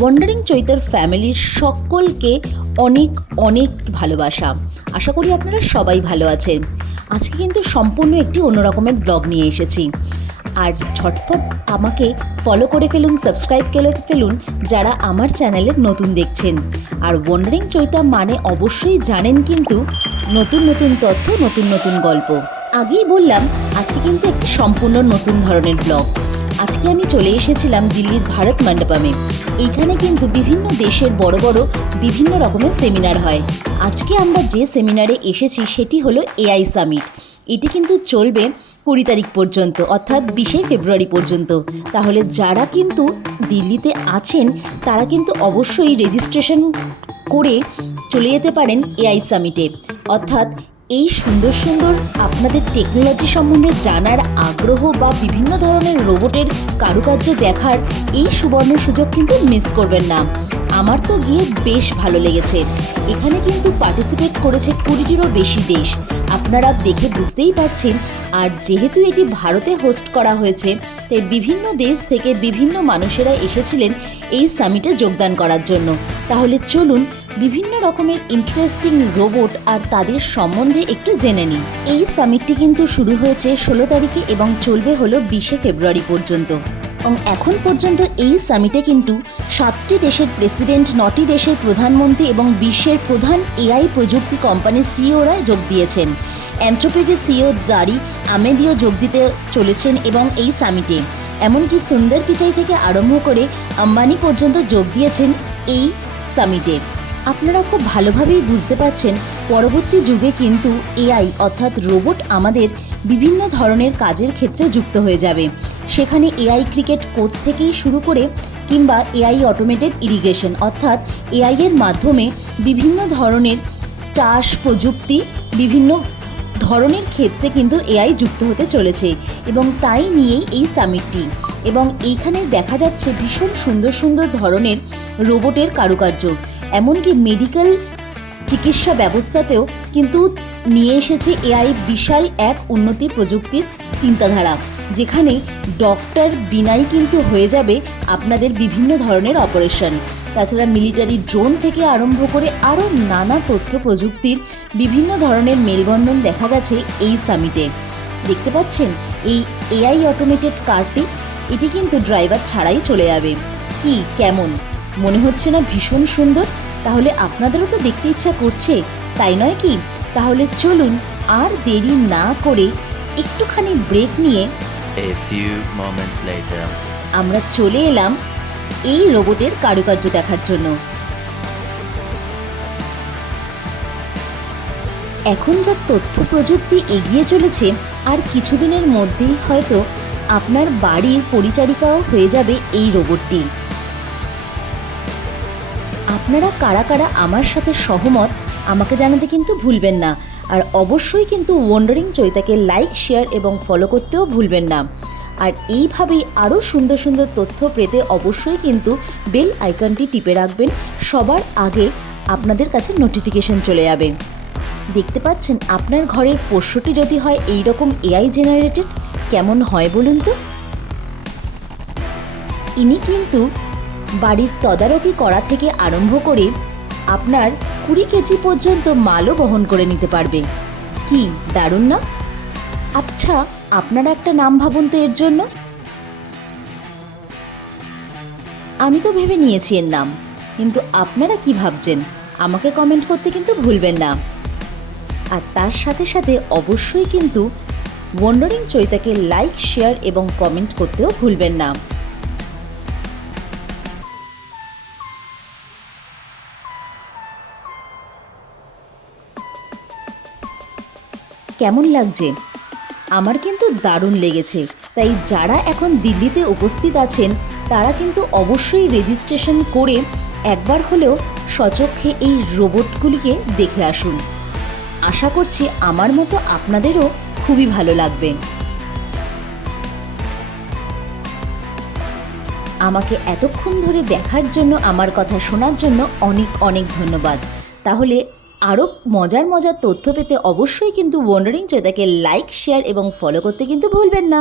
Wandering চৈতার ফ্যামিলির সকলকে অনেক অনেক ভালোবাসা। আশা করি আপনারা সবাই ভালো আছেন। আজকে কিন্তু সম্পূর্ণ একটি অন্য রকমের ব্লগ নিয়ে এসেছি। আর ঝটপট আমাকে ফলো করে ফেলুন, সাবস্ক্রাইব করে ফেলুন যারা আমার চ্যানেলে নতুন দেখছেন। আর ওয়ান্ডারিং চৈতা মানে অবশ্যই জানেন কিন্তু নতুন নতুন তথ্য, নতুন নতুন গল্প। আগেই বললাম আজকে কিন্তু একটি সম্পূর্ণ নতুন ধরনের ব্লগ। আজকে আমি চলে এসেছিলাম দিল্লির ভারত মণ্ডপমে। এইখানে কিন্তু বিভিন্ন দেশের বড় বড় বিভিন্ন রকমের সেমিনার হয়। আজকে আমরা যে সেমিনারে এসেছি সেটি হলো এআই সামিট। এটি কিন্তু চলবে 20 তারিখ পর্যন্ত, অর্থাৎ 20 ফেব্রুয়ারি পর্যন্ত। তাহলে যারা কিন্তু দিল্লিতে আছেন তারা কিন্তু অবশ্যই রেজিস্ট্রেশন করে চলে যেতে পারেন এআই সামিটে। অর্থাৎ এই সুন্দর সুন্দর আপনাদের টেকনোলজি সম্বন্ধে জানার আগ্রহ বা বিভিন্ন ধরনের রোবটের কারুকার্য দেখার এই সুবর্ণ সুযোগ কিন্তু মিস করবেন না। আমার তো গিয়ে বেশ ভালো লেগেছে। এখানে কিন্তু পার্টিসিপেট করেছে 20টিরও বেশি দেশ, আপনারা দেখে বুঝতেই পারছেন। আর যেহেতু এটি ভারতে হোস্ট করা হয়েছে তাই বিভিন্ন দেশ থেকে বিভিন্ন মানুষেরা এসেছিলেন এই সামিটে যোগদান করার জন্য। তাহলে চলুন বিভিন্ন রকমের ইন্টারেস্টিং রোবট আর তাদের সম্বন্ধে একটু জেনে নিই। এই সামিটটি কিন্তু শুরু হয়েছে 16 তারিখে এবং চলবে হলো 20 ফেব্রুয়ারি পর্যন্ত। এবং এখন পর্যন্ত এই সামিটে কিন্তু 7টি দেশের প্রেসিডেন্ট, 9টি দেশের প্রধানমন্ত্রী এবং বিশ্বের প্রধান এআই প্রযুক্তি কোম্পানির সিইওরা যোগ দিয়েছেন। অ্যান্থ্রোপিকের সিইও দারি আহমেদিও যোগ দিতে চলেছেন এবং এই সামিটে এমনকি সুন্দর পিচাই থেকে আরম্ভ করে আম্বানি পর্যন্ত যোগ দিয়েছেন এই সামিটে। আপনারা খুব ভালোভাবেই বুঝতে পারছেন পরবর্তী যুগে কিন্তু এআই অর্থাৎ রোবট আমাদের বিভিন্ন ধরনের কাজের ক্ষেত্রে যুক্ত হয়ে যাবে। সেখানে এআই ক্রিকেট কোচ থেকেই শুরু করে কিংবা এআই অটোমেটেড ইরিগেশন অর্থাৎ এআই এর মাধ্যমে বিভিন্ন ধরনের চাষ প্রযুক্তি, বিভিন্ন ধরনের ক্ষেত্রে কিন্তু এআই যুক্ত হতে চলেছে এবং তাই নিয়েই এই সামিটটি। এবং এইখানে দেখা যাচ্ছে ভীষণ সুন্দর সুন্দর ধরনের রোবটের কারুকার্য, এমনকি মেডিকেল চিকিৎসা ব্যবস্থাতেও কিন্তু নিয়ে এসেছে এআই বিশাল এক উন্নতি প্রযুক্তির চিন্তাধারা, যেখানে ডক্টর বিনাই কিন্তু হয়ে যাবে আপনাদের বিভিন্ন ধরনের অপারেশন। তাছাড়া মিলিটারি ড্রোন থেকে আরম্ভ করে আরও নানা তথ্য প্রযুক্তির বিভিন্ন ধরনের মেলবন্ধন দেখা গেছে এই সামিটে। দেখতে পাচ্ছেন এই এআই অটোমেটেড কারটি, এটি কিন্তু ড্রাইভার ছাড়াই চলে যাবে। কি কেমন মনে হচ্ছে না ভীষণ সুন্দর? তাহলে আপনাদেরও তো দেখতে ইচ্ছা করছে, তাই নয় কি? তাহলে চলুন আর দেরি না করে একটুখানি ব্রেক নিয়ে আমরা চলে এলাম এই রোবটের কারুকার্য দেখার জন্য। এখন যা তথ্য প্রযুক্তি এগিয়ে চলেছে, আর কিছুদিনের মধ্যেই হয়তো আপনার বাড়ির পরিচারিকাও হয়ে যাবে এই রোবটটি। আপনারা কারা কারা আমার সাথে সহমত আমাকে জানাতে কিন্তু ভুলবেন না। আর অবশ্যই কিন্তু ওয়ান্ডারিং চৈতাকে লাইক, শেয়ার এবং ফলো করতেও ভুলবেন না। আর এইভাবেই আরও সুন্দর সুন্দর তথ্য পেতে অবশ্যই কিন্তু বেল আইকনটি টিপে রাখবেন, সবার আগে আপনাদের কাছে নোটিফিকেশন চলে যাবে। দেখতে পাচ্ছেন আপনার ঘরের পোষ্যটি যদি হয় এই রকম এআই জেনারেটেড, কেমন হয় বলুন তো? ইনি কিন্তু বাড়ির তদারকি করা থেকে আরম্ভ করে আপনার 20 কেজি পর্যন্ত মালও বহন করে নিতে পারবে। কি দারুণ না? আচ্ছা, আপনারা একটা নাম ভাবুন তো এর জন্য। আমি তো ভেবে নিয়েছি এর নাম, কিন্তু আপনারা কি ভাবছেন আমাকে কমেন্ট করতে কিন্তু ভুলবেন না। আর তার সাথে সাথে অবশ্যই কিন্তু ওয়ান্ডারিং চৈতাকে লাইক, শেয়ার এবং কমেন্ট করতেও ভুলবেন না। কেমন লাগছে? আমার কিন্তু দারুণ লেগেছে। তাই যারা এখন দিল্লিতে উপস্থিত আছেন তারা কিন্তু অবশ্যই রেজিস্ট্রেশন করে একবার হলেও স্বচক্ষে এই রোবটগুলিকে দেখে আসুন। আশা করছি আমার মতো আপনাদেরও খুবই ভালো লাগবে। আমাকে এতক্ষণ ধরে দেখার জন্য, আমার কথা শোনার জন্য অনেক অনেক ধন্যবাদ। তাহলে আরও মজার মজার তথ্য পেতে অবশ্যই কিন্তু ওয়ান্ডারিং চৈতাকে লাইক, শেয়ার এবং ফলো করতে কিন্তু ভুলবেন না।